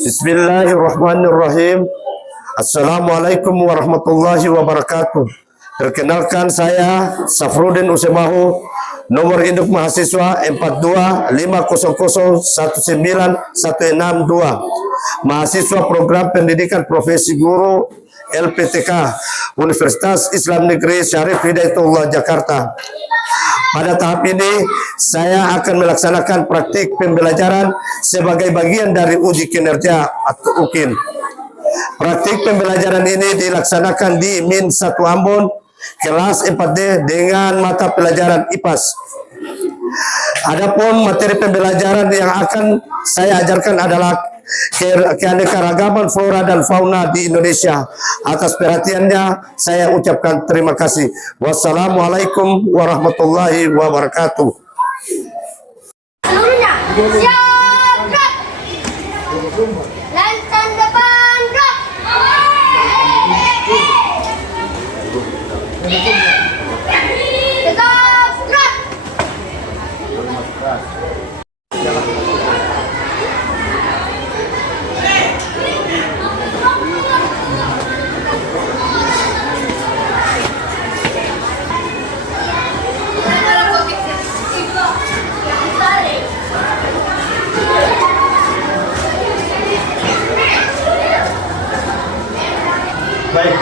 Bismillahirrahmanirrahim. Assalamualaikum warahmatullahi wabarakatuh. Perkenalkan, saya Safruddin Usemahu, nomor induk mahasiswa 4250019162, mahasiswa program pendidikan profesi guru LPTK Universitas Islam Negeri Syarif Hidayatullah Jakarta. Pada tahap ini, saya akan melaksanakan praktik pembelajaran sebagai bagian dari uji kinerja atau UKIN. Praktik pembelajaran ini dilaksanakan di Min 1 Ambon, kelas 4D dengan mata pelajaran IPAS. Adapun materi pembelajaran yang akan saya ajarkan adalah keanekaragaman flora dan fauna di Indonesia. Atas perhatiannya saya ucapkan terima kasih. Wassalamualaikum warahmatullahi wabarakatuh. Seluruhnya siap, gerak. Lantang depan, gerak. Tegap, gerak. Baik,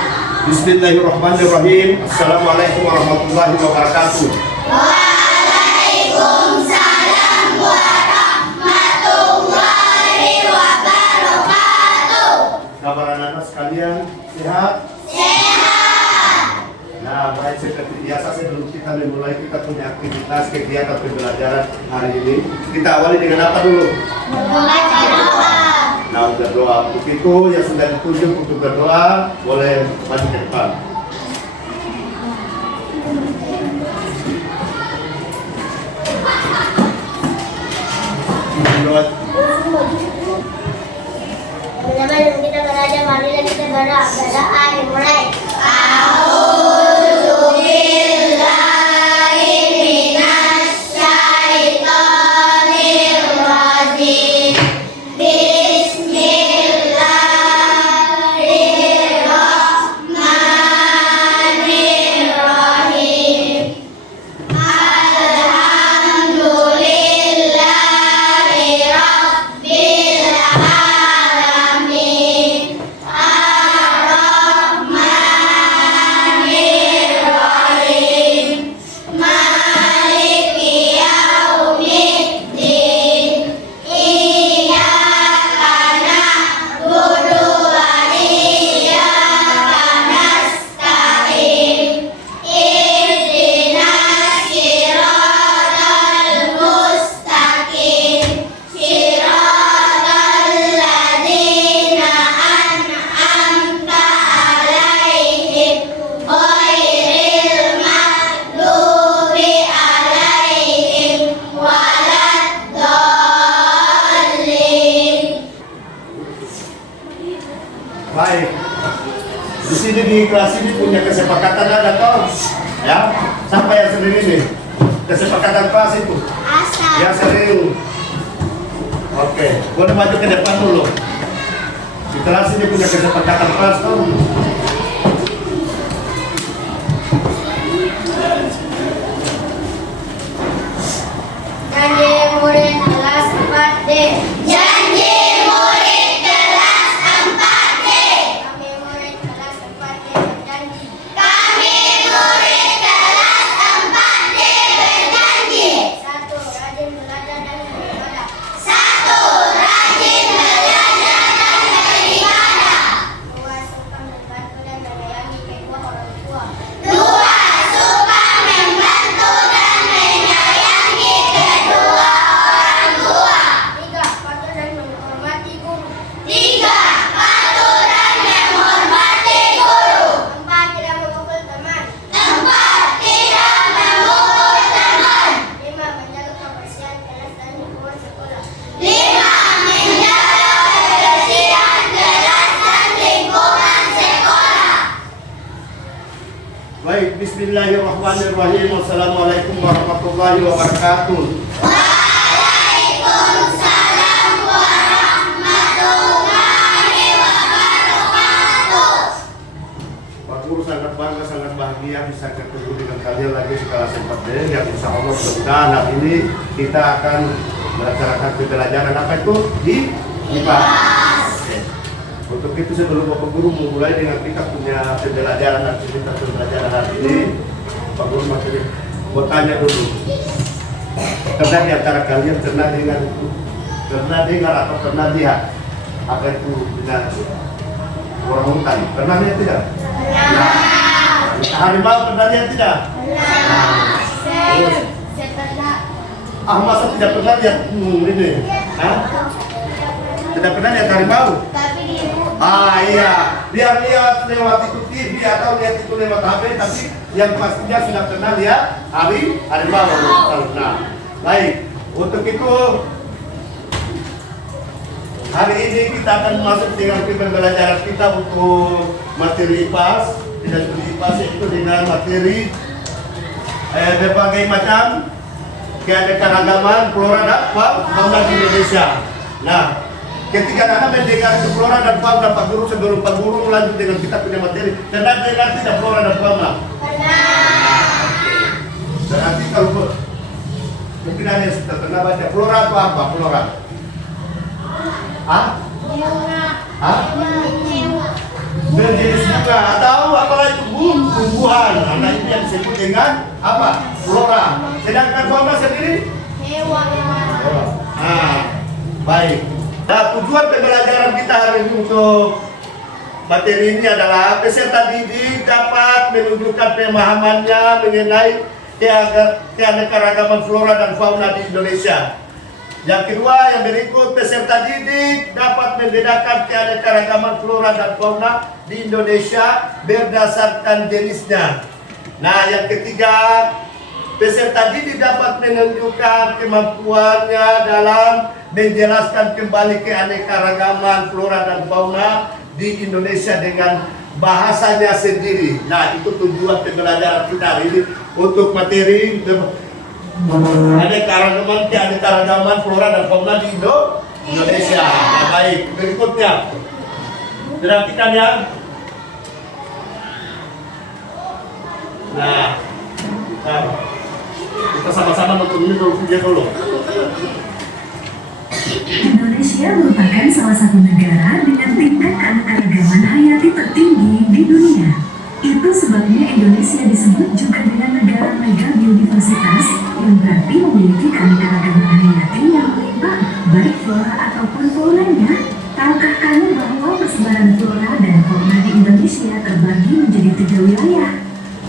bismillahirrahmanirrahim. Assalamualaikum warahmatullahi wabarakatuh. Waalaikumsalam warahmatullahi wabarakatuh. Kabar anak-anak sekalian, sehat? Sehat. Nah, baik, seperti biasa sebelum kita memulai kita punya aktivitas kegiatan pembelajaran hari ini, kita awali dengan apa dulu? Membaca doa. Nah, berdoa. Untuk itu yang sudah ditunjuk untuk berdoa boleh maju ke depan. Berdoa. Teman-teman, kita belajar, marilah kita berdoa. Berdoa dimulai. Baik. Di sini di kelas ini punya kesepakatan ada toh? Ya, siapa yang sering ini? Kesepakatan kelas itu? Asal. Yang sering. Oke, boleh maju ke depan dulu. Di kelas ini punya kesepakatan kelas toh? Janji murid kelas 4D. Janji murid kelas 4D. Kami murid kelas 4D berjanji. Kami murid kelas 4D berjanji. 1. Rajin belajar dan beribadah. 1. Rajin belajar dan beribadah. 2. Suka membantu dan menyayangi kedua orang tua. 2. Suka membantu dan menyayangi kedua orang tua. 3. Patuh dan menghormati guru. 3. Patuh dan menghormati guru. 4. Tidak memukul teman. 4. Tidak memukul teman. 5. Menjaga kebersihan kelas dan lingkungan sekolah. 5. Menjaga kebersihan kelas dan lingkungan sekolah. Baik, bismillahirrahmanirrahim. Wassalamualaikum warahmatullahi wabarakatuh. Waalaikumsalam warahmatullahi akhirnya bisa ketemu dengan kalian lagi setelah sempat deh, yang insya Allah mudah-mudahan hari ini kita akan melaksanakan pembelajaran apa itu di IPA. Untuk itu sebelum Bapak Guru memulai dengan kita punya pembelajaran aktivitas pembelajaran hari ini, Pak Guru masih mau tanya dulu. Pernah di antara kalian pernah dengar atau pernah lihat apa itu dengan orang hutan? Pernah lihat tidak? Pernah. Harimau pernah lihat tidak? Pernah. Masa tidak pernah lihat ini? Hah? Tidak pernah lihat harimau? Iya, dia lihat lewat itu TV atau lihat itu lewat HP, tapi yang pastinya sudah pernah lihat harimau. Nah, baik. Untuk itu hari ini kita akan masuk dengan pembelajaran kita untuk materi IPAS. Tidak seperti IPAS itu dengan materi berbagai macam keanekaragaman flora dan fauna di Indonesia. Nah, ketika anak mendengar itu flora dan fauna, Pak Guru sebelum Pak Guru lanjut dengan kita punya materi, pernah dengar tidak flora dan fauna? Berarti kalau mungkin ada yang sudah pernah baca flora itu apa? Flora? Berjenis juga atau apalagi tumbuhan. Nah itu yang disebut dengan apa? Flora. Sedangkan fauna sendiri? Baik. Nah, tujuan pembelajaran kita hari ini untuk materi ini adalah peserta didik dapat menunjukkan pemahamannya mengenai keanekaragaman flora dan fauna di Indonesia. Yang kedua, yang berikut, peserta didik dapat membedakan keanekaragaman flora dan fauna di Indonesia berdasarkan jenisnya. Nah, yang ketiga, peserta didik dapat menunjukkan kemampuannya dalam menjelaskan kembali keanekaragaman flora dan fauna di Indonesia dengan bahasanya sendiri. Nah, itu tujuan pembelajaran kita hari ini untuk materi keanekaragaman flora dan fauna di Indonesia. Nah, baik, berikutnya perhatikan ya. Nah, kita sama-sama nonton ini dulu, video dulu. Indonesia merupakan salah satu negara dengan tingkat keanekaragaman hayati tertinggi di dunia. Itu sebabnya Indonesia disebut juga dengan negara mega biodiversitas, yang berarti memiliki keanekaragaman hayati yang melimpah, baik flora ataupun faunanya. Tahukah kamu bahwa persebaran flora dan fauna di Indonesia terbagi menjadi 3 wilayah?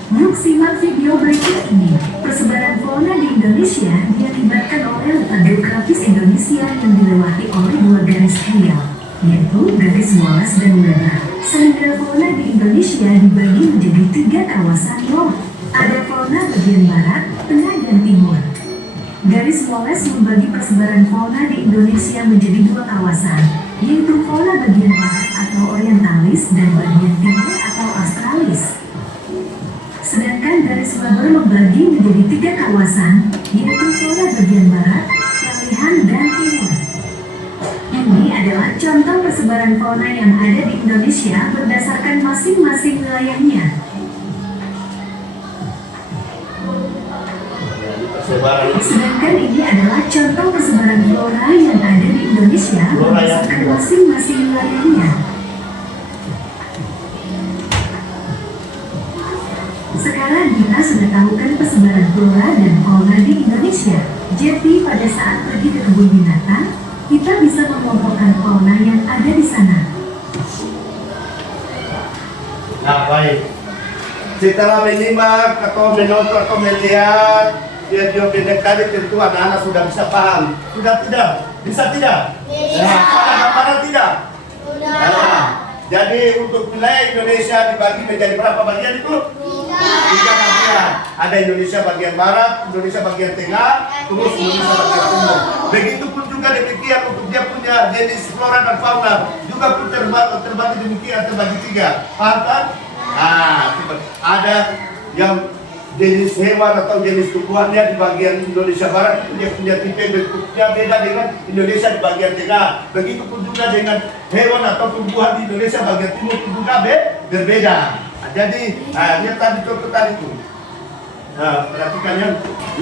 Yuk simak video berikut ini. Persebaran fauna di Indonesia diakibatkan oleh letak geografis Indonesia yang dilewati oleh 2 garis khayal, yaitu garis Wallace dan Weber. Sehingga fauna di Indonesia dibagi menjadi 3 kawasan loh. Ada fauna bagian barat, tengah, dan timur. Garis Wallace membagi persebaran fauna di Indonesia menjadi 2 kawasan, yaitu fauna bagian barat atau orientalis dan bagian timur atau australis. Sedangkan garis Weber membagi menjadi 3 kawasan, yaitu fauna bagian barat, peralihan, dan timur. Ini adalah contoh persebaran fauna yang ada di Indonesia berdasarkan masing-masing wilayahnya. Sedangkan ini adalah contoh persebaran flora yang ada di Indonesia berdasarkan masing-masing wilayahnya. Sekarang kita sudah tahu kan persebaran flora dan fauna di Indonesia. Jadi pada saat pergi ke kebun binatang, kita bisa mengelompokkan fauna yang ada di sana. Nah, baik. Setelah menyimak atau menonton atau melihat video tadi, tentu anak-anak sudah bisa paham. Sudah tidak? Bisa tidak? Nah, pada tidak? Nah, jadi untuk wilayah Indonesia dibagi menjadi berapa bagian itu? 3 bagian. Ada Indonesia bagian barat, Indonesia bagian tengah, terus Indonesia bagian timur. Begitupun juga demikian untuk dia punya jenis flora dan fauna juga pun terbagi demikian, terbagi 3. Paham kan? Ada yang jenis hewan atau jenis tumbuhannya di bagian Indonesia barat itu dia punya tipe bentuknya beda dengan Indonesia di bagian tengah. Begitupun juga dengan hewan atau tumbuhan di Indonesia bagian timur itu juga berbeda. Jadi, lihat tadi contoh tadi tuh. Nah, perhatikan ya.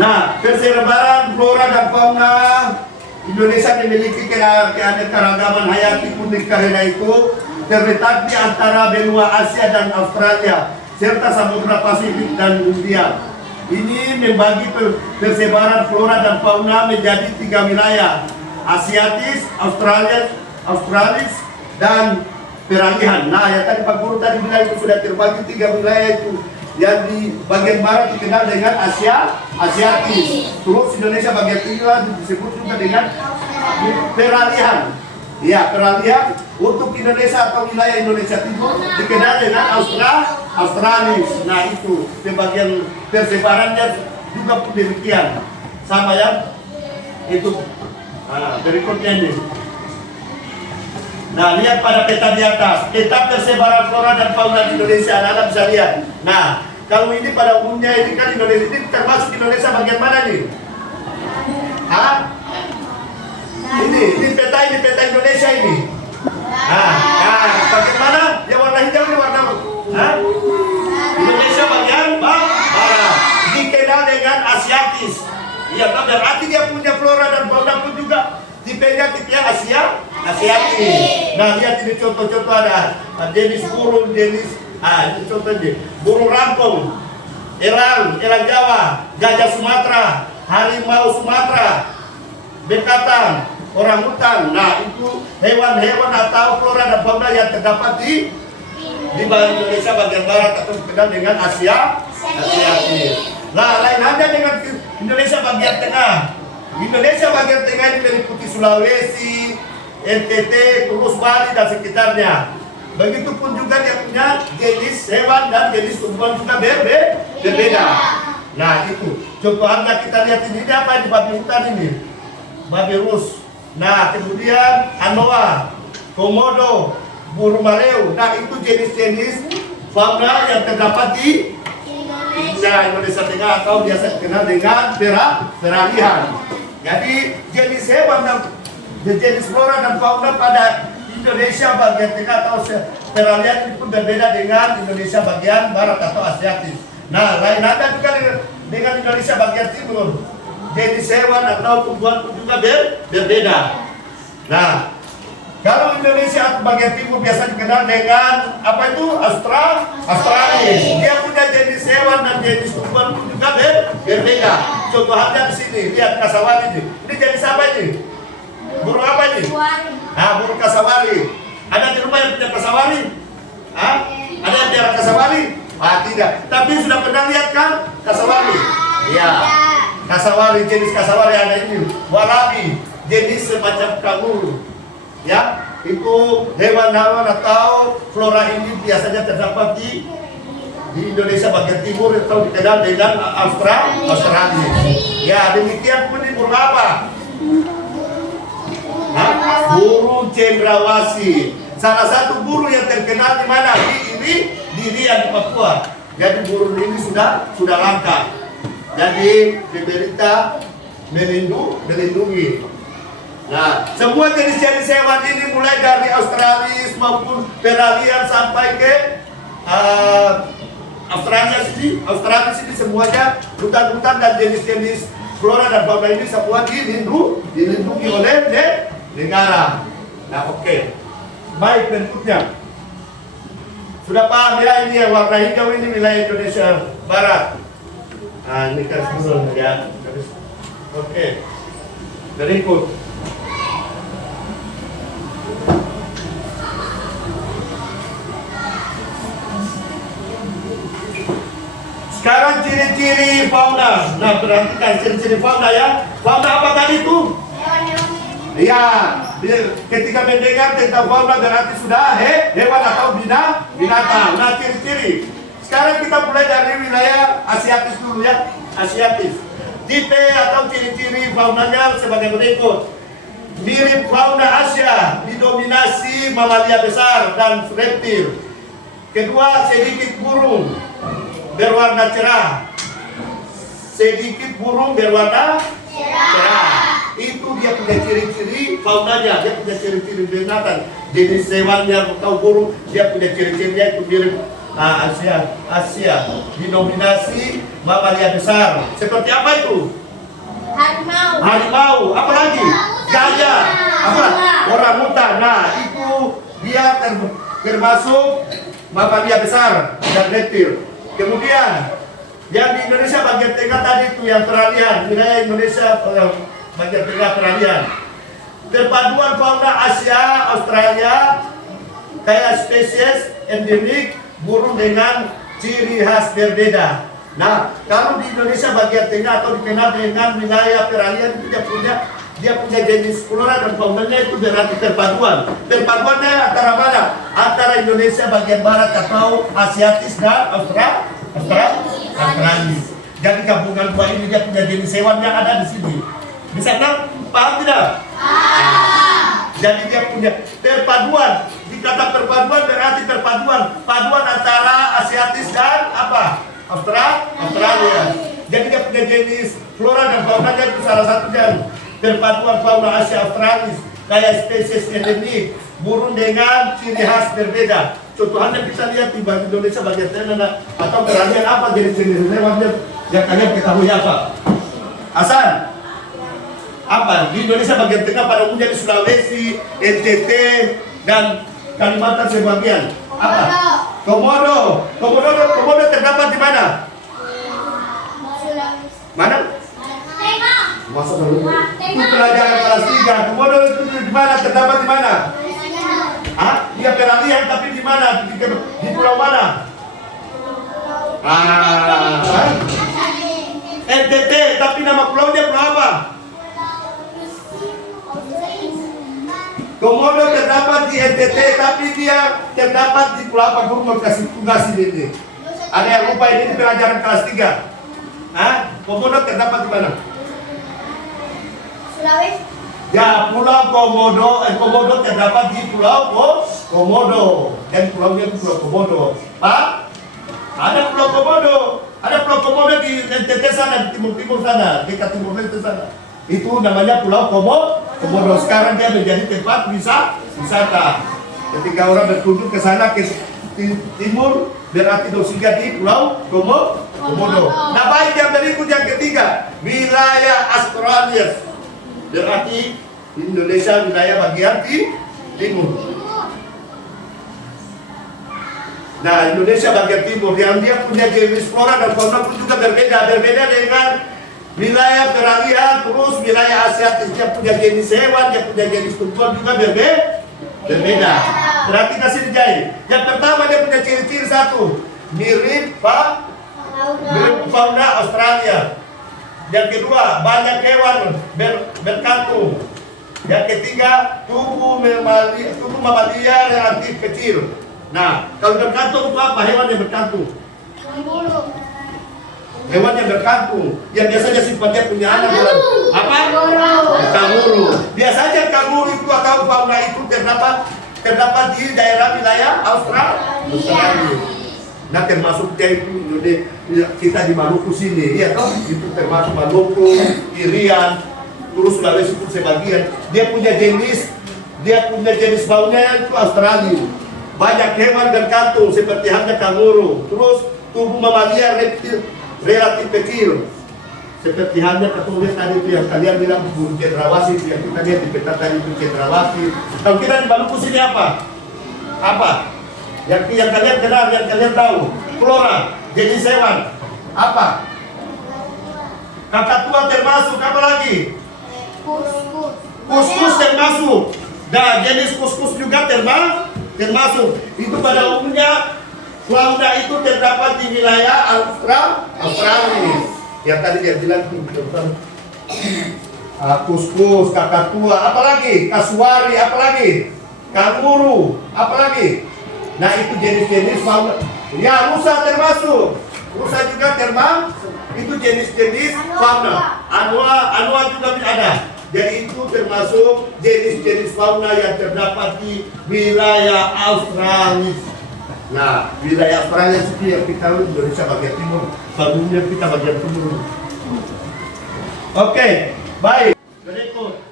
Nah, persebaran flora dan fauna Indonesia memiliki keanekaragaman hayati unik karena itu terletak di antara benua Asia dan Australia serta Samudra Pasifik dan India. Ini membagi persebaran flora dan fauna menjadi 3 wilayah: Asiatis, Australis, dan peralihan. Nah, yang tadi Pak Guru tadi bilang itu sudah terbagi 3 wilayah itu. Yang di bagian barat dikenal dengan Asiatis. Terus Indonesia bagian timur disebut juga dengan peralihan. Ya, peralihan untuk Indonesia atau wilayah Indonesia Timur dikenal dengan Australis. Nah, itu sebagian persebarannya juga pun demikian. Sama ya, itu. Berikutnya ini. Nah, lihat pada peta di atas, peta persebaran flora dan fauna di Indonesia. Anak bisa lihat. Nah, kalau ini pada umumnya ini kan Indonesia, ini termasuk Indonesia bagian mana nih? Ini peta Indonesia ini. Bagaimana? Yang warna hijau ini warna Indonesia bagian barat. Dikenal dengan Asiatis. Iya, berarti dia punya flora dan fauna pun juga tipenya Asiatis. Nah, lihat ini contoh-contoh ada jenis burung, jenis ini contohnya burung rampung, elang Jawa, gajah Sumatera, harimau Sumatera, bekatan, orangutan. Nah, itu hewan-hewan atau flora dan fauna yang terdapat di Indonesia bagian barat atau dikenal dengan Asiatis. Nah, lain halnya dengan Indonesia bagian tengah. Indonesia bagian tengah ini meliputi Sulawesi, NTT, terus Bali dan sekitarnya. Begitupun juga dia punya jenis hewan dan jenis tumbuhan juga berbeda. Nah, itu contohnya kita lihat ini apa di babi hutan ini? Babi rus. Nah, kemudian anoa, komodo, burung maleo. Nah, itu jenis-jenis fauna yang terdapat di Indonesia Tengah atau biasa dikenal dengan peralihan. Jadi jenis hewan dan jenis flora dan fauna pada Indonesia bagian tengah atau peralihan itu pun berbeda dengan Indonesia bagian barat atau Asiatis. Nah, lain ada juga dengan Indonesia bagian timur. Jenis hewan atau tumbuhan pun juga berbeda. Nah, kalau Indonesia bagian timur biasa dikenal dengan apa itu? Australis. Dia punya jenis hewan dan jenis tumbuhan pun juga berbeda. Contohnya di sini, lihat kasawari ini. Ini jenis apa ini? Burung apa ini? Burung kasawari. Ada di rumah yang punya kasawari? Ada yang punya kasawari? Tidak. Tapi sudah pernah lihat kan kasawari? Iya. Kasawari, jenis kasawari ada ini. Warabi, jenis semacam kanguru. Ya, itu hewan-hewan atau flora ini biasanya terdapat di Indonesia bagian timur atau dikenal dengan Australia. Ya, demikian pun di burung apa? Burung cendrawasih. Salah satu burung yang terkenal di mana? Di Riau di Papua. Jadi burung ini sudah langka. Jadi pemerintah melindungi. Nah, semua jenis-jenis hewan ini mulai dari Australis maupun peralihan sampai ke Australia sini semuanya hutan-hutan dan jenis-jenis flora dan fauna ini semua dilindungi oleh negara. Nah, oke. Baik, berikutnya. Sudah paham ya, ini yang warna hijau ini wilayah Indonesia Barat. Nah, ini kan turun ya. Oke. Berikut. Sekarang ciri-ciri fauna. Nah, perhatikan ciri-ciri fauna ya. Fauna apa tadi itu? Iya, ketika mendengar tentang fauna berarti sudah hewan atau binatang. Nah, ciri-ciri. Sekarang kita mulai dari wilayah Asiatis dulu ya. Asiatis. Tipe atau ciri-ciri faunanya sebagai berikut. Mirip fauna Asia, didominasi mamalia besar dan reptil. Kedua, sedikit burung berwarna cerah. Sedikit burung berwarna cerah. Itu dia punya ciri-ciri faunanya, dia punya ciri-ciri binatang. Jenis hewannya atau burung, dia punya ciri-cirinya itu mirip Asia didominasi mamalia besar. Seperti apa itu? Harimau. Apa lagi? Gajah. Apa? Orangutan. Nah, itu dia termasuk mamalia besar dan reptil. Kemudian yang di Indonesia bagian tengah tadi itu yang peralihan, wilayah Indonesia bagian tengah peralihan. Perpaduan fauna Asia, Australia, kayak spesies endemik burung dengan ciri khas berbeda. Nah, kalau di Indonesia bagian tengah atau dikenal dengan wilayah peralihan itu dia punya jenis flora dan faunanya itu berarti perpaduan. Perpaduannya antara mana? Antara Indonesia bagian barat atau Asiatis dan Australis. Jadi gabungan dua ini dia punya jenis hewan yang ada di sini. Bisa kan? Paham tidak? Jadi dia punya perpaduan. Dikata perpaduan berarti paduan antara Asiatis dan apa? Australia. Jadi dia punya jenis flora dan fauna itu salah satunya perpaduan fauna Asia Australis kayak spesies endemik burung dengan ciri khas berbeda. Contohnya kita lihat di Indonesia bagian tengah atau peralihan apa jenis-jenis hewannya yang kalian ketahui apa? Hasan, apa di Indonesia bagian tengah pada umumnya di Sulawesi, NTT dan Kalimantan sebagian. Apa? Komodo. Komodo terdapat di mana? Mana? Masa dulu. Itu pelajaran kelas 3. Komodo itu di mana? Terdapat di mana? Dia peralihan tapi di mana? Di pulau mana? NTT, tapi nama pulaunya pulau apa? Komodo terdapat di NTT, tapi dia terdapat di pulau apa? Guru mau kasih tugas ini. Ada yang lupa ini pelajaran kelas 3. Komodo terdapat di mana? Sulawesi. Ya, Pulau Komodo terdapat di Pulau Komodo. Dan pulaunya itu Pulau Komodo. Pak, ada Pulau Komodo di NTT sana, di timur sana, dekat timur leste sana. Itu namanya Pulau Komodo. Sekarang dia menjadi tempat wisata. Ketika orang berkunjung ke sana ke timur, berarti singgah di Pulau Komodo. Nah, baik yang berikut yang ketiga, wilayah Australia. Berarti Indonesia wilayah bagian timur. Nah, Indonesia bagian timur yang dia punya jenis flora dan fauna pun juga berbeda dengan wilayah peralihan. Terus wilayah Asiatis dia punya jenis hewan, dia punya jenis tumbuhan juga berbeda. Berarti kasih dijahit. Yang pertama dia punya ciri-ciri satu, mirip fauna Australia. Yang kedua, banyak hewan berkantung. Yang ketiga, tubuh mamalia relatif kecil. Nah, kalau berkantung itu apa? Hewan yang berkantung. Hewan yang berkantung, yang biasanya sifatnya punya anak dalam apa? Kanguru. Biasanya kanguru itu atau fauna itu terdapat di daerah wilayah Australia. Nah, termasuk dia itu kita di Maluku sini, iya toh? Itu termasuk Maluku, Irian, terus Sulawesi pun sebagian. Dia punya jenis fauna itu Australia. Banyak hewan berkantung seperti halnya kanguru. Terus tubuh mamalia reptil relatif kecil. Seperti halnya ketulis tadi itu yang kalian bilang burung cendrawasih, yang kita lihat di peta tadi itu cendrawasih. Kalau kita di Maluku sini apa? Yang kalian kenal, yang kalian tahu, flora, jenis hewan, apa? Kakatua termasuk, apa lagi? Kuskus termasuk. Nah, jenis kuskus juga termasuk. Itu pada umumnya fauna itu terdapat di wilayah Australia. Yang tadi dia bilang kuskus, kakatua, apa lagi? Kasuari, apa lagi? Kanguru, apa lagi? Nah, itu jenis-jenis fauna. Ya, rusa termasuk. Rusa juga termasuk. Itu jenis-jenis fauna. Anua juga ada. Jadi itu termasuk jenis-jenis fauna yang terdapat di wilayah Australia. Nah, wilayah Australia itu yang kita tahu Indonesia bagian timur, bagian kita bagian timur. Oke, baik. Berikut.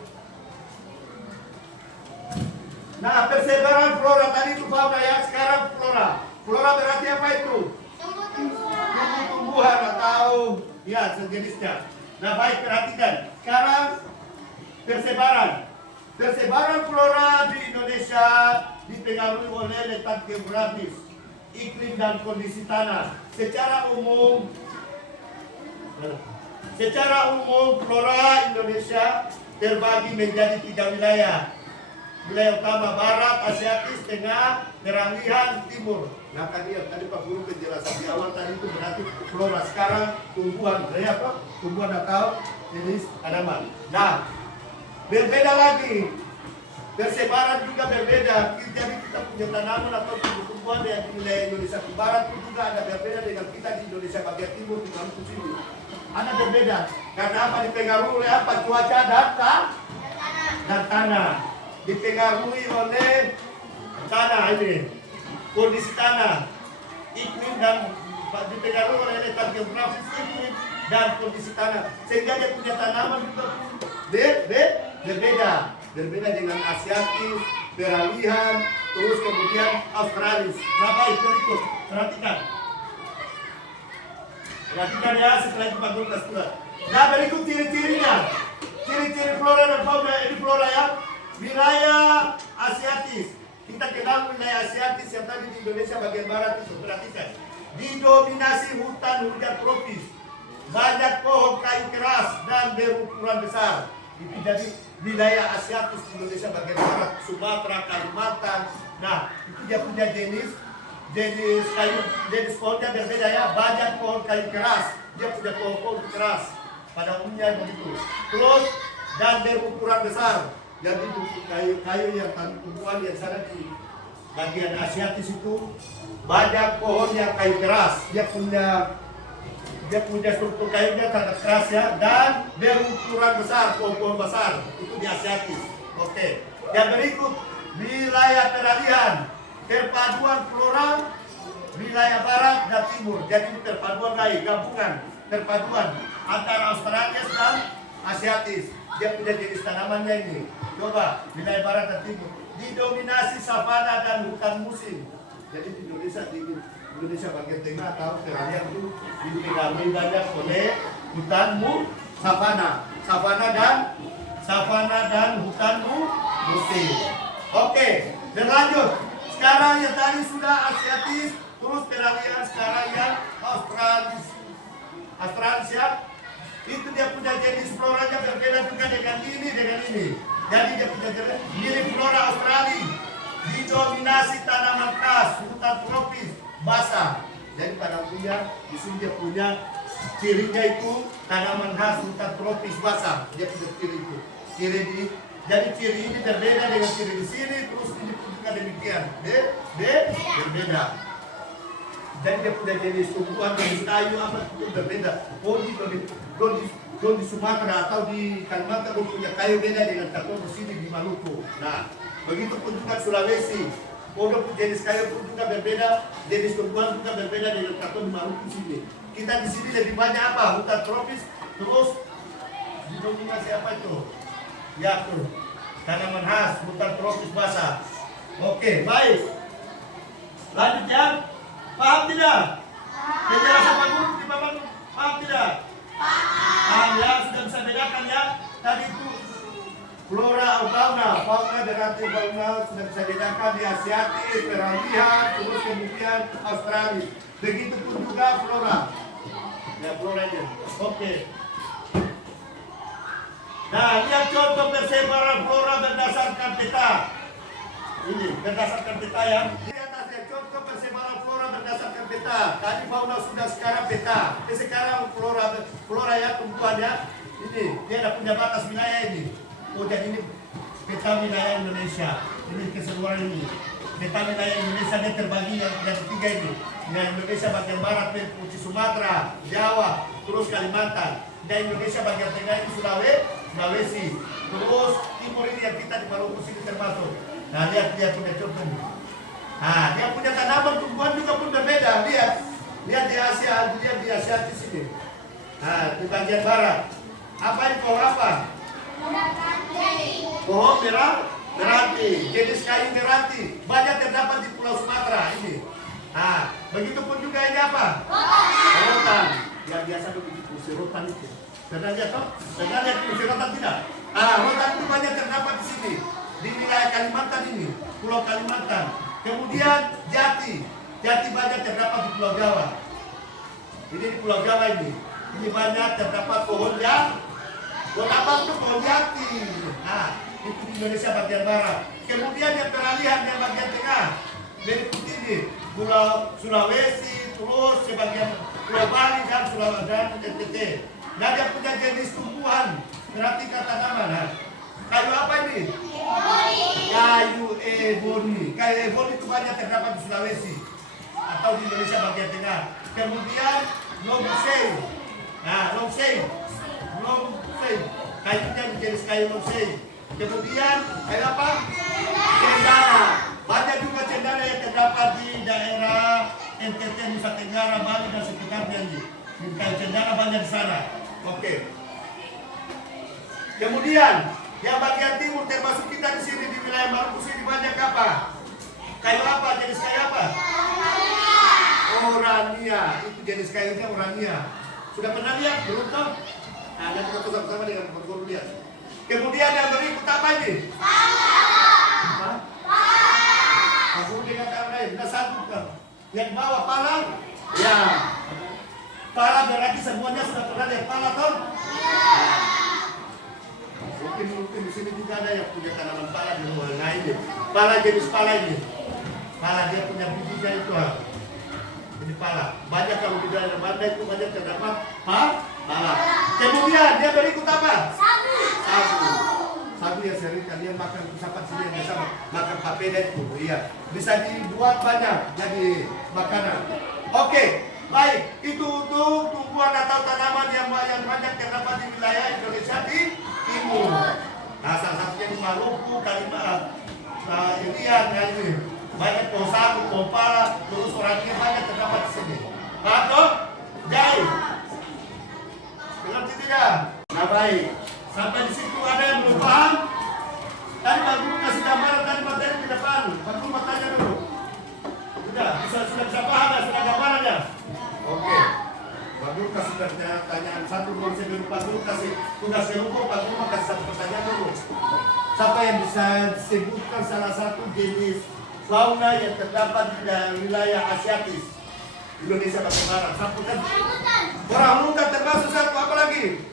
Nah, persebaran flora tadi itu fauna, yang sekarang flora. Flora berarti apa itu? Tumbuh-tumbuhan atau ya sejenisnya. Nah baik, perhatikan. Sekarang persebaran. Persebaran flora di Indonesia dipengaruhi oleh letak geografis, iklim dan kondisi tanah. Secara umum flora Indonesia terbagi menjadi 3 wilayah. Wilayah utama barat, Asiatis, tengah, peralihan, timur. Nah tadi Pak Guru penjelasan di awal tadi itu berarti flora. Sekarang tumbuhan, apa? Tumbuhan atau jenis tanaman. Nah, berbeda lagi. Persebaran juga berbeda. Jadi kita punya tanaman atau tumbuhan yang di wilayah Indonesia barat itu juga ada berbeda dengan kita di Indonesia bagian timur di Maluku sini. Ada berbeda. Karena apa? Dipengaruhi oleh apa? Cuaca dan tanah. Dipengaruhi oleh tanah ini, kondisi tanah, iklim dan dipengaruhi oleh letak geografis, iklim dan kondisi tanah. Sehingga dia punya tanaman juga berbeda dengan Asiatis, peralihan, terus kemudian Australis. Nah baik, berikut perhatikan ya, setelah itu Pak Guru kasih surat. Nah berikut ciri-cirinya, ciri-ciri flora dan fauna. Ini flora ya, wilayah Asiatis. Kita kenal wilayah Asiatis yang tadi di Indonesia bagian barat itu. Perhatikan, didominasi hutan tropis, banyak pohon kayu keras dan berukuran besar. Itu jadi wilayah Asiatis di Indonesia bagian barat, Sumatera, Kalimantan. Nah, itu dia punya jenis kayu, jenis pohonnya berbeda ya. Banyak pohon kayu keras, dia punya pohon keras pada umumnya begitu. Terus dan berukuran besar. Jadi kayu yang tumbuhan yang sana di bagian Asiatis itu banyak pohon yang kayu keras. Dia punya struktur kayunya sangat keras ya, dan berukuran besar, pohon-pohon besar itu di Asiatis. Oke. Yang berikut wilayah peralihan, perpaduan flora wilayah barat dan timur. Jadi perpaduan gabungan perpaduan antara Australia dan Asiatis. Dia punya jenis tanamannya ini. Coba wilayah barat dan timur didominasi savana dan hutan musim. Jadi di Indonesia bagian tengah atau peralihan itu dipegangi banyak oleh hutan savana dan hutan musim. Oke, berlanjut. Sekarang yang tadi sudah Asiatis, terus peralihan sekarang yang Australia. Itu dia punya jenis floranya berbeda juga dengan ini. Jadi dia punya jenis mirip flora Australia. Didominasi tanaman khas, hutan tropis, basah. Jadi pada umumnya di sini dia punya cirinya itu tanaman khas hutan tropis basah. Dia punya ciri itu. Jadi ciri ini berbeda dengan ciri di sini, terus ini pun juga demikian. Berbeda. Dan dia punya jenis tumbuhan, jenis kayu apa itu berbeda. Di Sumatera atau di Kalimantan punya kayu beda dengan kayu di sini di Maluku. Nah, begitu pun juga Sulawesi. Jenis kayu pun juga berbeda, jenis tumbuhan juga berbeda dengan kayu di Maluku sini. Kita di sini lebih banyak apa? Hutan tropis, terus didominasi apa itu? Ya tuh, tanaman khas, hutan tropis basah. Oke, baik. Lanjut ya. Paham tidak? Penjelasan Pak Guru di Bapak paham tidak? Paham ya, sudah bisa bedakan ya. Tadi itu flora atau fauna berarti fauna sudah bisa bedakan di Asiatis, peralihan, terus kemudian Australia. Begitupun juga flora. Ya floranya. Oke. Nah, lihat contoh persebaran flora berdasarkan peta. Ini berdasarkan peta ya. Lihat aja contoh persebaran flora berdasarkan peta. Tadi fauna sudah, sekarang peta. Sekarang flora ya tumbuhannya. Ini dia ada punya batas wilayah ini. Oh jadi ini peta wilayah Indonesia. Ini keseluruhan ini. Peta wilayah Indonesia dia terbagi yang tiga ini. Yang Indonesia bagian barat, Puji Sumatera, Jawa, terus Kalimantan. Dan Indonesia bagian tengah itu Sulawesi. Terus timur ini yang kita di Maluku sini termasuk. Nah lihat dia punya contoh. Nah dia punya tanaman tumbuhan juga pun berbeda. Lihat di Asia, lihat di Asia di sini. Nah di bagian barat. Apa ini pohon apa? Pohon meranti. Jenis kayu meranti banyak terdapat di Pulau Sumatera ini. Begitupun juga ini apa? Rotan. Yang biasa begitu si rotan itu. Pernah lihat toh? Pernah lihat si rotan tidak? Rotan itu banyak terdapat di sini, di wilayah Kalimantan ini, Pulau Kalimantan. Kemudian jati banyak terdapat di Pulau Jawa. Ini di Pulau Jawa ini banyak terdapat pohon apa itu pohon jati. Itu di Indonesia bagian barat. Kemudian yang peralihan yang bagian tengah, berikut ini Pulau Sulawesi, terus sebagian Pulau Bali dan Sulawesi dan NTT. Nah, dia punya jenis tumbuhan, berarti kata nama. Kayu apa ini? Kayu eboni. Kayu eboni itu banyak terdapat di Sulawesi atau di Indonesia bagian tengah. Kemudian longseng. Longseng. Kayunya jenis kayu longseng. Kemudian kayu apa? Cendana. Banyak juga cendana yang terdapat di daerah NTT, Nusa Tenggara, Bali dan sekitarnya ini. Kayu cendana banyak di sana. Oke. Kemudian yang bagian timur termasuk kita di sini di wilayah Maluku sini banyak apa? Kayu apa? Jenis kayu apa? Orania. Itu jenis kayunya orania. Sudah pernah lihat? Belum tahu? Nanti kita bersama-sama dengan Pak Guru lihat. Kemudian yang berikut apa ini? Pak Guru dengan kata lain. Kita satukan. Yang bawah pala? Ya. Pala berarti semuanya sudah pernah lihat pala toh? Mungkin di sini juga ada yang punya tanaman pala di rumah. Nah ini, pala jenis pala ini. Pala dia punya bijinya itu. Ini pala. Banyak kalau di daerah Banda itu banyak terdapat pala. Kemudian dia berikut apa? Sagu. Sagu ya sering kalian makan usapan sini yang biasa makan papeda itu. Iya. Bisa dibuat banyak jadi makanan. Oke. Baik, itu untuk tumbuhan atau tanaman yang banyak terdapat di wilayah Indonesia di timur. Nah, salah satunya di Maluku, Kalimantan, ini banyak pohon sagu, pohon pala, terus orangnya banyak terdapat di sini. Paham? Jai. Mengerti tidak? Nah baik, sampai di situ ada yang belum paham? Tadi Pak Guru kasih gambaran tadi materi di depan. Pak Guru mau tanya dulu. Sudah bisa paham ya? Sudah gambarannya? Oke. Pak Guru kasih pertanyaan satu dulu sebelum Pak Guru kasih tugas kelompok. Pak Guru kasih satu pertanyaan dulu. Siapa yang bisa disebutkan salah satu jenis fauna yang terdapat di wilayah Asiatis Indonesia bagian barat? Satu kan? Orang hutan termasuk satu, apa lagi?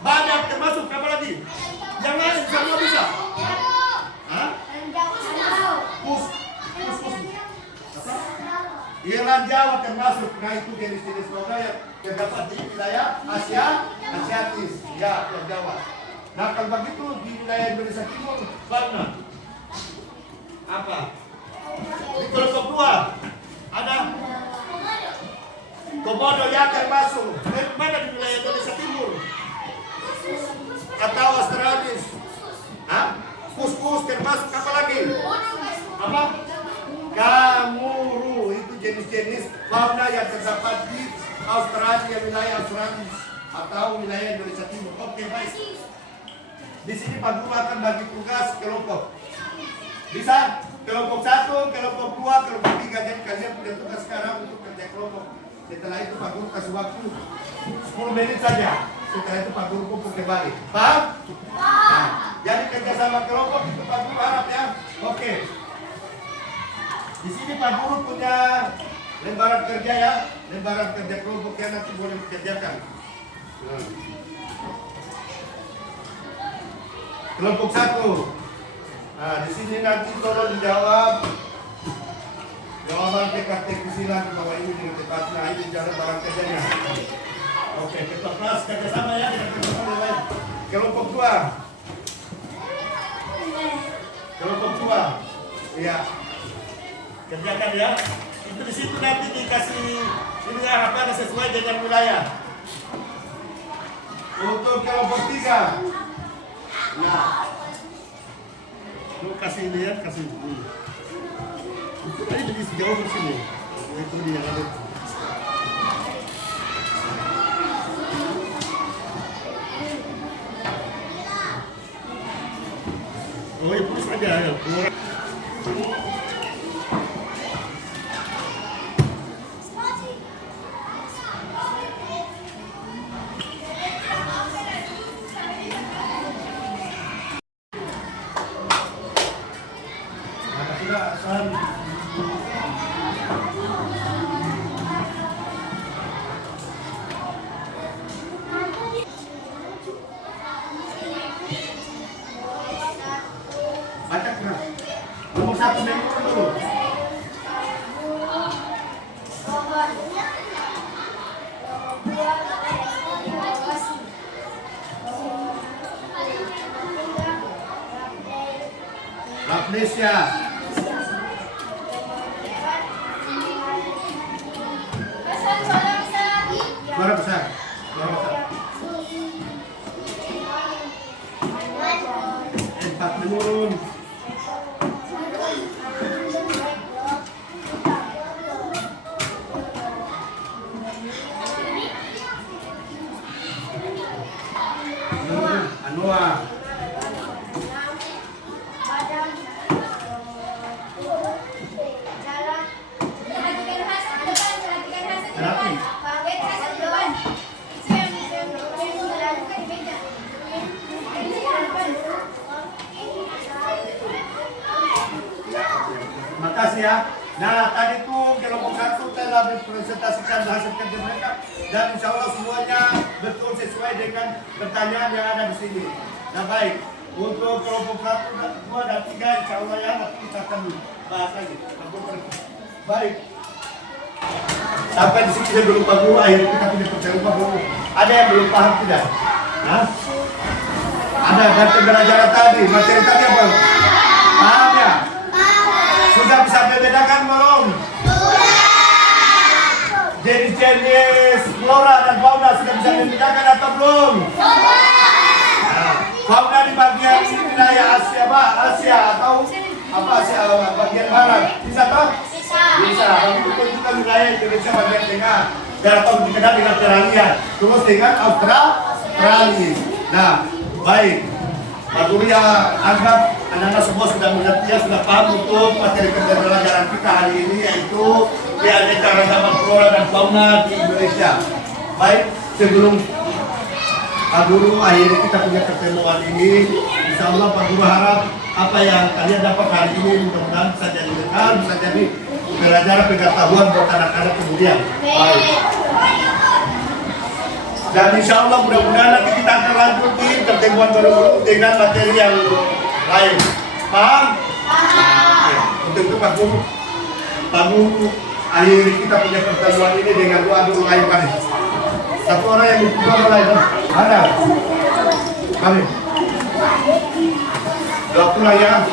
Banyak termasuk, apa lagi? Yang lain semua bisa? Irlan Jawa termasuk. Nah itu jenis-jenis fauna yang terdapat di wilayah Asiatis. Ya, Irlan Jawa. Nah kalau begitu di wilayah Indonesia Timur fauna apa? Di kelompok 2 ada komodo ya termasuk. Mana di wilayah Indonesia Timur? Atau Australis? Kus-kus termasuk apa lagi? Apa? Kanguru. Itu jenis-jenis fauna yang terdapat di Australia, wilayah Australis atau wilayah Indonesia Timur. Oke, baik. Di sini Pak Guru akan bagi tugas kelompok. Bisa? Kelompok 1, kelompok 2, kelompok 3. Jadi kalian punya tugas sekarang untuk kerja kelompok. Setelah itu Pak Guru kasih waktu 10 menit saja. Setelah itu Pak Guru kumpul kembali. Paham? Nah, jadi kerja sama kelompok itu Pak Guru harap ya. Oke. Di sini Pak Guru punya lembaran kerja ya. Lembaran kerja kelompok yang nanti boleh dikerjakan. Kelompok 1. Nah, di sini nanti tolong dijawab jawaban PKT kesilan bahwa ini dengan tepat. Nah, ini jalan barang kerjanya. Oke, kita kelas kerjasama ya dengan kelompok lain. Kelompok 2. Kelompok 2. Iya. Kerjakan ya. Itu di situ nanti dikasih ini harapan sesuai dengan wilayah. Untuk kelompok 3. Nah, lu kasih lihat, kasih ini. Tadi jadi sejauh di sini. Itu dia yang ada. Oh, ya putus aja ya. silakan. Baca keras. Nomor 1 dulu. Rapnesia. Suara besar. Suara besar. 4 menurun. Anua. Terapi. Terima kasih ya. Nah, tadi tuh kelompok 1 telah mempresentasikan hasil kerja mereka dan insya Allah semuanya betul sesuai dengan pertanyaan yang ada di sini. Nah, baik. Untuk kelompok 1, 2, dan 3 insya Allah ya nanti kita akan bahas lagi. Baik. Sampai di sini saya belum paham dulu, akhirnya kita punya percaya dulu. Ada yang belum paham tidak? Hah? Ada materi belajar tadi, materi tadi apa? Paham ya? Sudah bisa membedakan belum? Jenis flora dan fauna sudah bisa membedakan atau belum? Nah, fauna di bagian wilayah Asia, Pak? Asia atau apa Asia bagian barat? Bisa toh? Bisa. Begitu juga wilayah Indonesia bagian tengah. Dan atau dikenal dengan Australia, terus dengan Australia. Nah, baik. Pak Guru ya anggap anak-anak semua sudah mengerti ya, sudah paham untuk materi pembelajaran kita hari ini, yaitu keanekaragaman flora dan fauna di Indonesia. Baik, sebelum Pak Guru akhirnya kita punya pertemuan ini, insya Allah Pak Guru harap apa yang kalian dapat hari ini mudah-mudahan bisa jadi bekal, bisa jadi pembelajaran pengetahuan buat anak-anak kemudian. Baik. Dan insya Allah mudah-mudahan nanti kita akan lanjutin pertemuan baru dengan materi yang lain. Paham? Oke. Untuk itu Pak Guru, akhiri kita punya pertemuan ini dengan doa dulu lain kali. Satu orang yang berdoa lain, ada? Kami. Doa pula ya.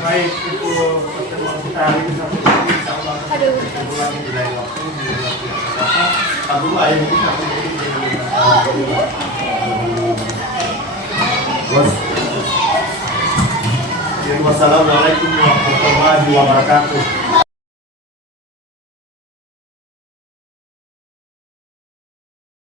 Baik, itu pertemuan kita hari ini sampai sini. Insya Allah ketemu lagi di lain waktu di waktu yang akan datang. Pak Guru akhirnya kita akan Bos. Wassalamualaikum warahmatullahi wabarakatuh.